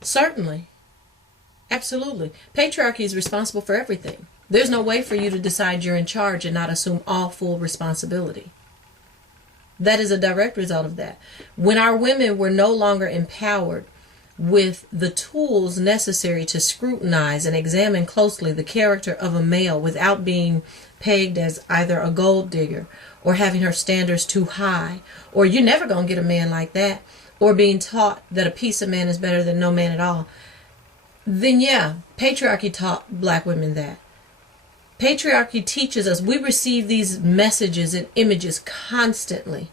Certainly. Absolutely. Patriarchy is responsible for everything. There's no way for you to decide you're in charge and not assume all full responsibility. That is a direct result of that. When our women were no longer empowered with the tools necessary to scrutinize and examine closely the character of a male without being pegged as either a gold digger or having her standards too high, or you're never going to get a man like that, or being taught that a piece of man is better than no man at all, then yeah, patriarchy taught black women that. Patriarchy teaches us, we receive these messages and images constantly.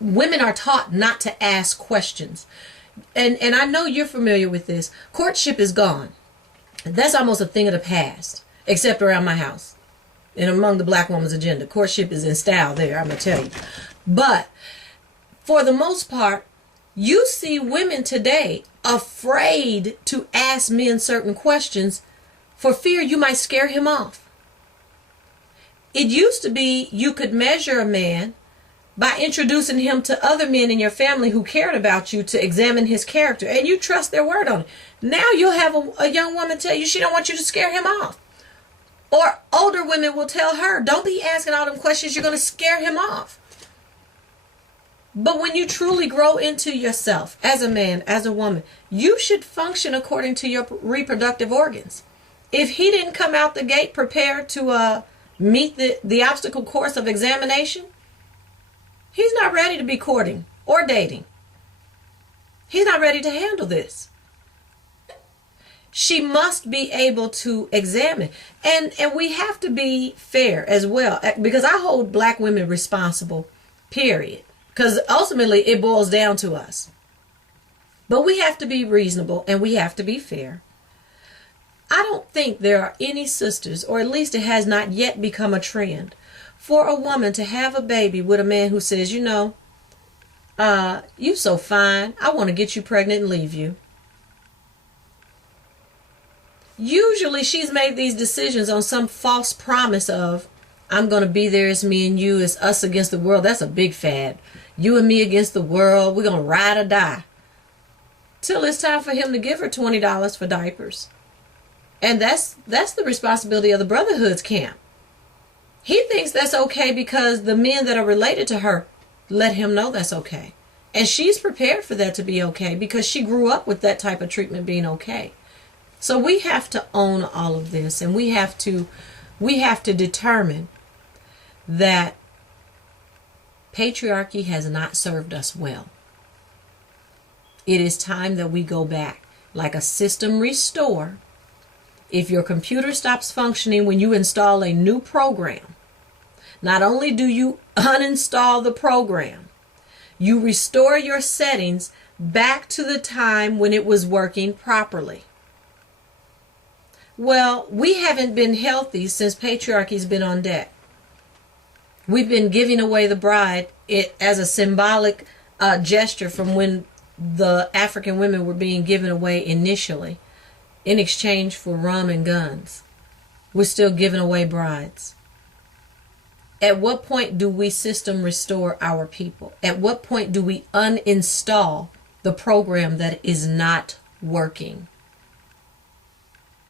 Women are taught not to ask questions. And I know you're familiar with this. Courtship is gone. That's almost a thing of the past, except around my house. And among the black woman's agenda, courtship is in style there, I'm going to tell you. But for the most part, you see women today afraid to ask men certain questions for fear you might scare him off. It used to be you could measure a man by introducing him to other men in your family who cared about you to examine his character, and you trust their word on it. Now you'll have a young woman tell you she don't want you to scare him off. Or older women will tell her, don't be asking all them questions, you're going to scare him off. But when you truly grow into yourself as a man, as a woman, you should function according to your reproductive organs. If he didn't come out the gate prepared to meet the obstacle course of examination, he's not ready to be courting or dating. He's not ready to handle this. She must be able to examine. And we have to be fair as well, because I hold black women responsible, period. Because ultimately it boils down to us. But we have to be reasonable and we have to be fair. I don't think there are any sisters, or at least it has not yet become a trend, for a woman to have a baby with a man who says, you know, you so fine, I want to get you pregnant and leave you. Usually she's made these decisions on some false promise of, I'm going to be there, it's me and you, it's us against the world. That's a big fad. You and me against the world, we're going to ride or die. Till it's time for him to give her $20 for diapers. And that's the responsibility of the Brotherhood's camp. He thinks that's okay because the men that are related to her let him know that's okay. And she's prepared for that to be okay because she grew up with that type of treatment being okay. So we have to own all of this, and we have to determine that patriarchy has not served us well. It is time that we go back, like a system restore. If your computer stops functioning when you install a new program, not only do you uninstall the program, you restore your settings back to the time when it was working properly. Well, we haven't been healthy since patriarchy's been on deck. We've been giving away the bride as a symbolic gesture from when the African women were being given away initially in exchange for rum and guns. We're still giving away brides. At what point do we system restore our people? At what point do we uninstall the program that is not working?